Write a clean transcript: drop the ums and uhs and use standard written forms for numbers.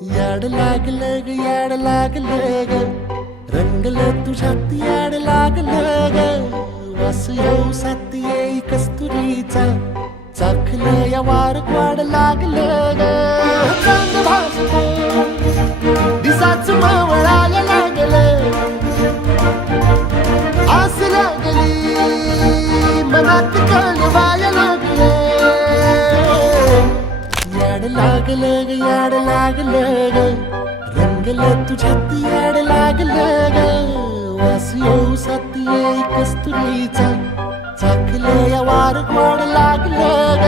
याड लागलं ग याड लागलं ग रंगलं तुझ्यात याड लागलं ग वास येऊ साथ येई कस्तुरीचा चाखलं या वार वाड लागलं ग चांद भासलं दिसाच मावळायला लागलं आस लागली मनात कळवायला लागलं याड लागलं ग याड लागलं ग रंगलं तुझ्यात याड लागलं ग वास येऊ साथ येई कस्तुरीचा चाखलं या वार वाड लागलं ग